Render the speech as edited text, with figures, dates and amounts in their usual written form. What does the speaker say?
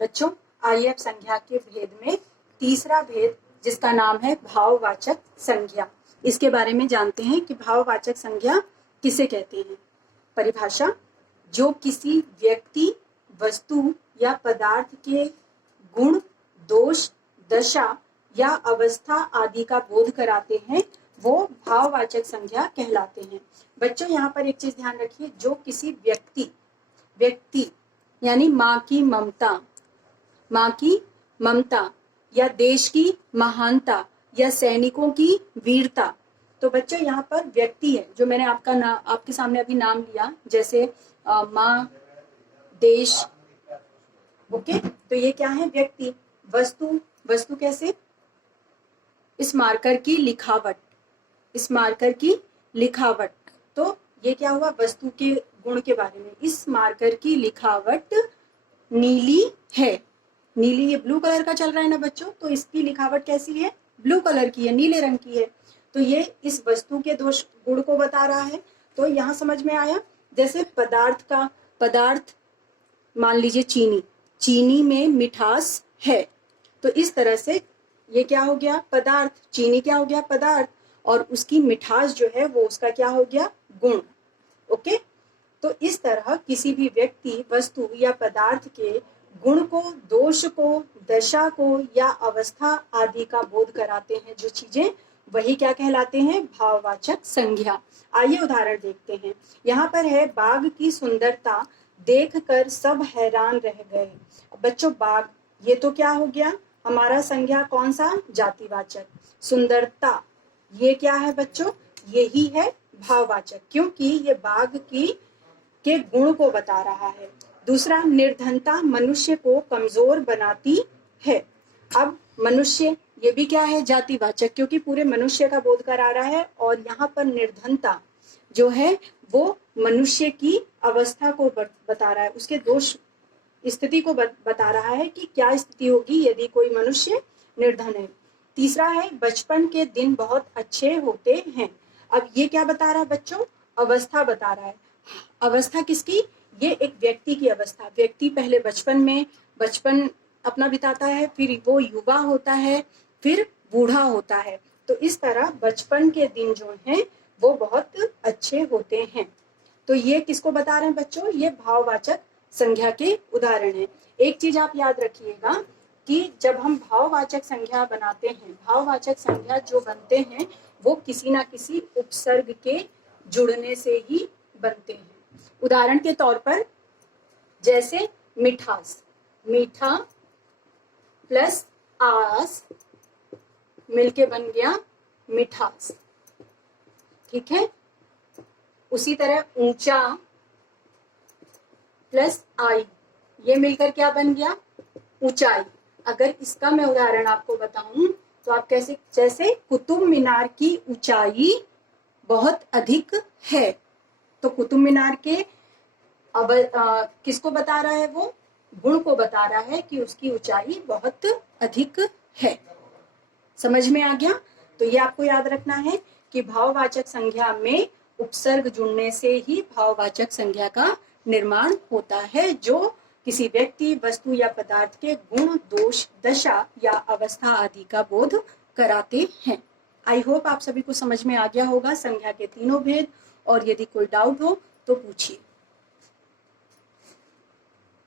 बच्चों आइए अब संज्ञा के भेद में तीसरा भेद जिसका नाम है भाववाचक संज्ञा, इसके बारे में जानते हैं कि भाववाचक संज्ञा किसे कहते हैं। परिभाषा: जो किसी व्यक्ति, वस्तु या पदार्थ के गुण, दोष, दशा या अवस्था आदि का बोध कराते हैं वो भाववाचक संज्ञा कहलाते हैं। बच्चों यहाँ पर एक चीज ध्यान रखिए, जो किसी व्यक्ति यानी माँ की ममता या देश की महानता या सैनिकों की वीरता। तो बच्चों यहाँ पर व्यक्ति है, जो मैंने आपके सामने अभी नाम लिया, जैसे माँ, देश, ओके, तो ये क्या है? व्यक्ति। वस्तु कैसे? इस मार्कर की लिखावट, तो ये क्या हुआ? वस्तु के गुण के बारे में। इस मार्कर की लिखावट नीली है। नीली, ये ब्लू कलर का चल रहा है ना बच्चों, तो इसकी लिखावट कैसी है? ब्लू कलर की है, नीले रंग की है। तो ये इस वस्तु के दोष गुण को बता रहा है। तो यहाँ समझ में आया? जैसे पदार्थ मान लीजिए चीनी में मिठास है, तो इस तरह से ये क्या हो गया? पदार्थ। चीनी क्या हो गया? पदार्थ, और उसकी मिठास जो है वो उसका क्या हो गया? गुण। ओके, तो इस तरह किसी भी व्यक्ति, वस्तु या पदार्थ के गुण को, दोष को, दशा को या अवस्था आदि का बोध कराते हैं जो चीजें, वही क्या कहलाते हैं? भाववाचक संज्ञा। आइए उदाहरण देखते हैं। यहाँ पर है, बाग की सुंदरता देखकर सब हैरान रह गए। बच्चों बाग, ये तो क्या हो गया? हमारा संज्ञा कौन सा? जातिवाचक। सुंदरता, ये क्या है बच्चों? यही है भाववाचक, क्योंकि ये बाग के गुण को बता रहा है। दूसरा, निर्धनता मनुष्य को कमजोर बनाती है। अब मनुष्य, ये भी क्या है? जातिवाचक, क्योंकि पूरे मनुष्य का बोध करा रहा है। और यहाँ पर निर्धनता जो है वो मनुष्य की अवस्था को बता रहा है, उसके दोष स्थिति को बता रहा है कि क्या स्थिति होगी यदि कोई मनुष्य निर्धन है। तीसरा है, बचपन के दिन बहुत अच्छे होते हैं। अब ये क्या बता रहा है बच्चों? अवस्था बता रहा है। अवस्था किसकी? ये एक व्यक्ति की अवस्था। व्यक्ति पहले बचपन अपना बिताता है, फिर वो युवा होता है, फिर बूढ़ा होता है। तो इस तरह बचपन के दिन जो हैं वो बहुत अच्छे होते हैं। तो ये किसको बता रहे हैं बच्चों? ये भाववाचक संज्ञा के उदाहरण है। एक चीज आप याद रखिएगा कि जब हम भाववाचक संज्ञा बनाते हैं, भाववाचक संज्ञा जो बनते हैं वो किसी ना किसी उपसर्ग के जुड़ने से ही बनते हैं। उदाहरण के तौर पर जैसे मिठास, मीठा प्लस आस मिलके बन गया मिठास, ठीक है। उसी तरह ऊंचा प्लस आई, ये मिलकर क्या बन गया? ऊंचाई। अगर इसका मैं उदाहरण आपको बताऊं तो आप कैसे, जैसे कुतुब मीनार की ऊंचाई बहुत अधिक है। तो कुतुब मीनार के किसको बता रहा है? वो गुण को बता रहा है कि उसकी ऊंचाई बहुत अधिक है। समझ में आ गया? तो ये आपको याद रखना है कि भाववाचक संज्ञा में उपसर्ग जुड़ने से ही भाववाचक संज्ञा का निर्माण होता है, जो किसी व्यक्ति, वस्तु या पदार्थ के गुण, दोष, दशा या अवस्था आदि का बोध कराते हैं। आई होप आप सभी को समझ में आ गया होगा संज्ञा के तीनों भेद, और यदि कोई डाउट हो तो पूछिए।